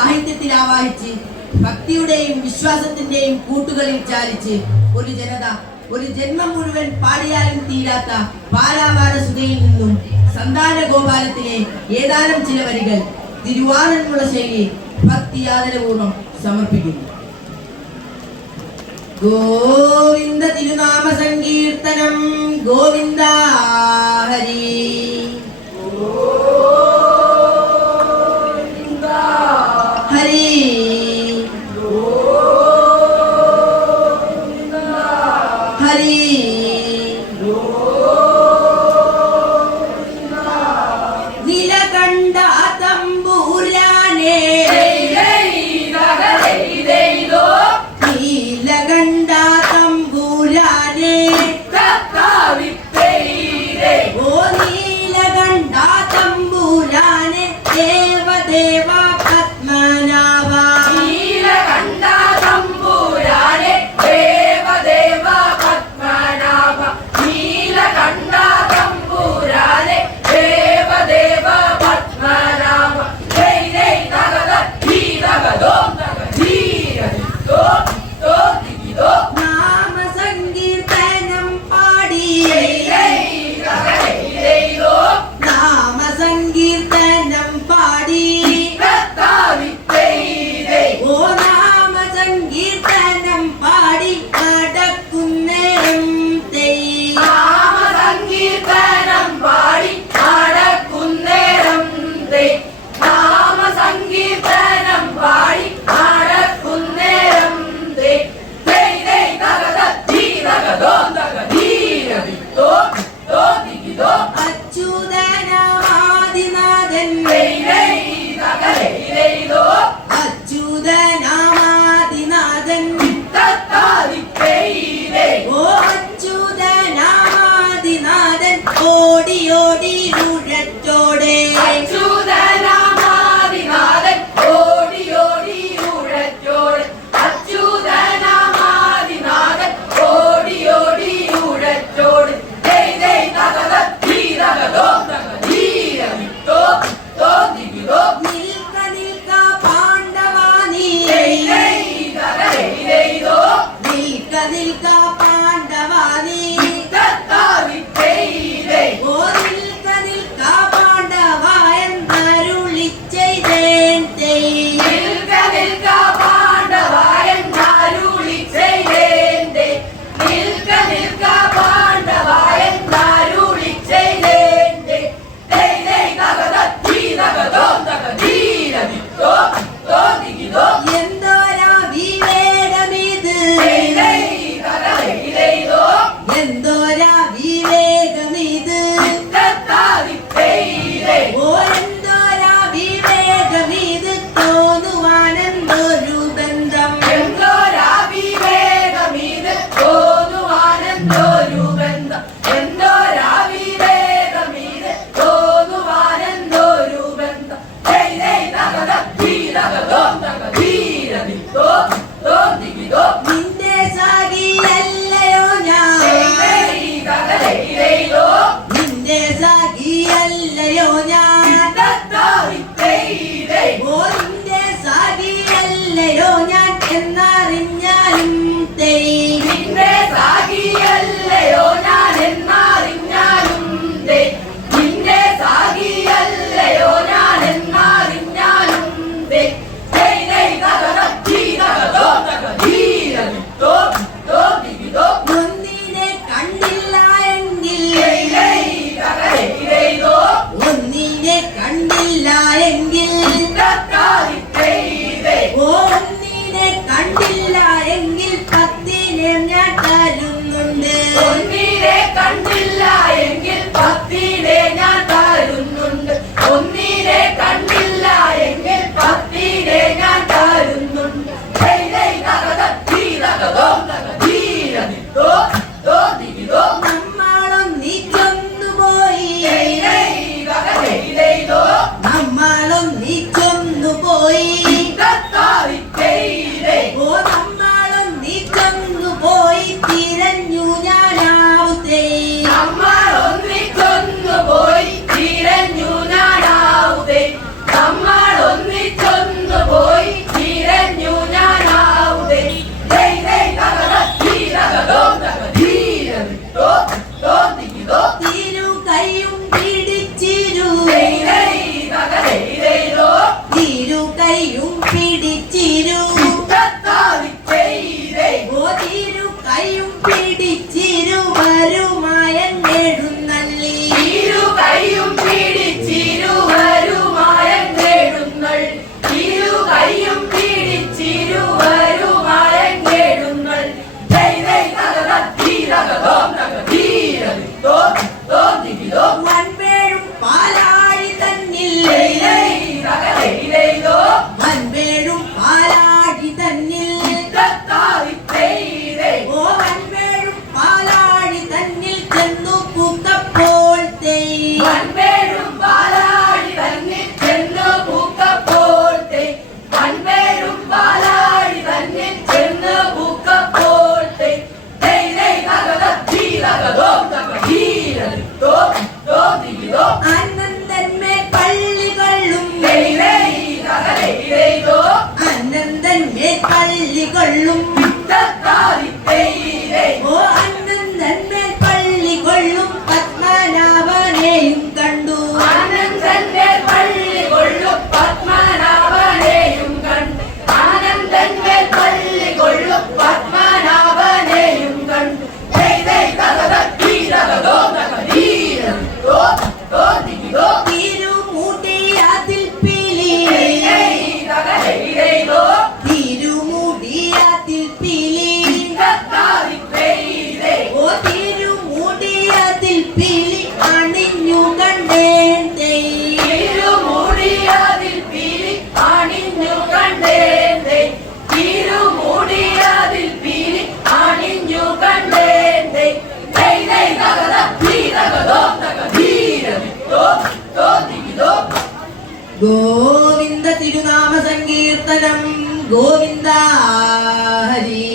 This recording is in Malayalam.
സാഹിത്യത്തിൽ ആവാഹിച്ച് ഭക്തിയുടെയും വിശ്വാസത്തിന്റെയും കൂട്ടുകളിൽ ചാലിച്ച് ഒരു ജനത ഒരു ജന്മം മുഴുവൻ പാടിയാലും തീരാത്ത പാലാവാട സുധയിൽ നിന്നും സന്താന ഗോപാലത്തിലെ ഏതാനും ചില വരികൾ തിരുവാറന്മുള ശൈലി ഭക്തി ആദരപൂർവ്വം സമർപ്പിക്കുന്നു. ഗോവിന്ദ തിരുനാമ സങ്കീർത്തനം ഗോവിന്ദ ഹരി ഹരി ഹരി നിലകണ്ഠ തമ്പുരാനേ നീലകണ്ഠ തമ്പുരാനേ ഓ നീലകണ്ഠ തമ്പുരാനേ ദേവദേവ പത്മനാഭ നീലകണ്ഠ തമ്പുരാനേ ദേവദേവ പത്മനാഭ നീലകണ്ഠ തമ്പുരാനേ ദേവദേവ പത്മനാഭ ജയ് ജയ് തഗദ ധീരഗദോ ധീരഗദോ ദോ ദിഗിദോ നാമ സങ്കീർത്തനം പാടി നാമ സങ്കീർത്തനം പാടി ഓ നാമ സങ്കീർത്തനം പാടി നടക്കുന്നേരം തെയ് നാമ സങ്കീർത്തനം പാടി നടക്കുന്നേരം തെയ് നാമ സങ്കീർത്തനം പാടി നടക്കുന്നേരം തെയ് ജയ് ജയ് തഗദ ധീരഗദോ ധീരഗദോ ദോ ദിഗിദോ അച്യുതനാദിനാഥൻ അച്യുതനാദിനാഥൻ ഓ അച്യുതനാദിനാഥൻ ഓടി ഓടി ഉഴറ്റോടെ അച്യുതനാദിനാഥൻ ഓടി ഓടി ഉഴറ്റോടെ അച്യുതനാദിനാഥൻ ഓടി ഓടി ഉഴറ്റോടെ ജയ് ജയ് തഗദ ധീരഗദോ ധീരഗദോ ദോ ദിഗിദോ നിൽക്ക നിൽക്ക പാണ്ഡവാനീ നിൽക്ക നിൽക്ക പാണ്ഡവാനീ ഓ നിൽക്ക നിൽക്ക പാണ്ഡവ എന്നരുളി ചെയ്തേൻ തെയ് എന്തോരാ വിവേകമിത് എന്തോരാ വിവേകമിത് ഓ എന്തോരാ വിവേകമിത് തോന്നുവാനെന്തൊരു ബന്ധം നിന്റെ സാഖിയല്ലയോ ഞാൻ നിന്റെ സാഖിയല്ലയോ ഞാൻ ഓ നിന്റെ സാഖിയല്ലയോ ഞാൻ എന്നറിഞ്ഞാലും തെയ് നിന്റെ സാഖിയല്ലയോ ഞാൻ എന്നറിഞ്ഞാലും തെയ് നിന്റെ സാഖിയല്ലയോ ഞാൻ എന്നറിഞ്ഞാലും തെയ് ജയ് ജയ് തഗദ ധീരഗദോ ധീരഗദോ ദോ ദിഗിദോ ഒന്നിനെ കണ്ടില്ല എങ്കിൽ ഒന്നിനെ കണ്ടില്ല എങ്കിൽ ഓ ഒന്നിനെ കണ്ടില്ല എങ്കിൽ പത്തിനെ ഞാൻ തരുന്നുണ്ട് ഒന്നിനെ കണ്ടില്ല എങ്കിൽ പത്തിനെ ഞാൻ തരുന്നുണ്ട് ഒന്നിനെ കണ്ടില്ല എങ്കിൽ പത്തിനെ ഞാൻ തരുന്നുണ്ട് ജയ് ജയ് തഗദ ധീരഗദോ ധീരഗദോ ദോ ദിഗിദോ നമ്മളൊന്നിച്ചൊന്നുപോയി ജയ് ജയ് തഗദോ നമ്മളൊന്നിച്ചൊന്നുപോയി പള്ളി കൊള്ളും പിത്തത്താതിത്തൈരേ ഓ അനന്തന്മേൽ പള്ളി കൊള്ളും പത്മനാഭനെയും കണ്ടു ആനന്ദന്റെ പള്ളി കൊള്ളും പത്മനാഭനെയും കണ്ടു ആനന്ദന്റെ പള്ളി കൊള്ളും പത്മനാഭനെയും കണ്ടു തിരുമുടിയാതിൽ പീലി തിരുമുടിയാതിൽ പീലി ഓ തിരുമുടിയാതിൽ പീലി അണിഞ്ഞു കണ്ടേൻ തിരുമുടിയാതിൽ പീലി അണിഞ്ഞു കണ്ടേൻ തിരുമുടിയാതിൽ പീലി അണിഞ്ഞു കണ്ടേൻ ഗോവിന്ദ തിരുനാമ സങ്കീർത്തനം ഗോവിന്ദ ഹരി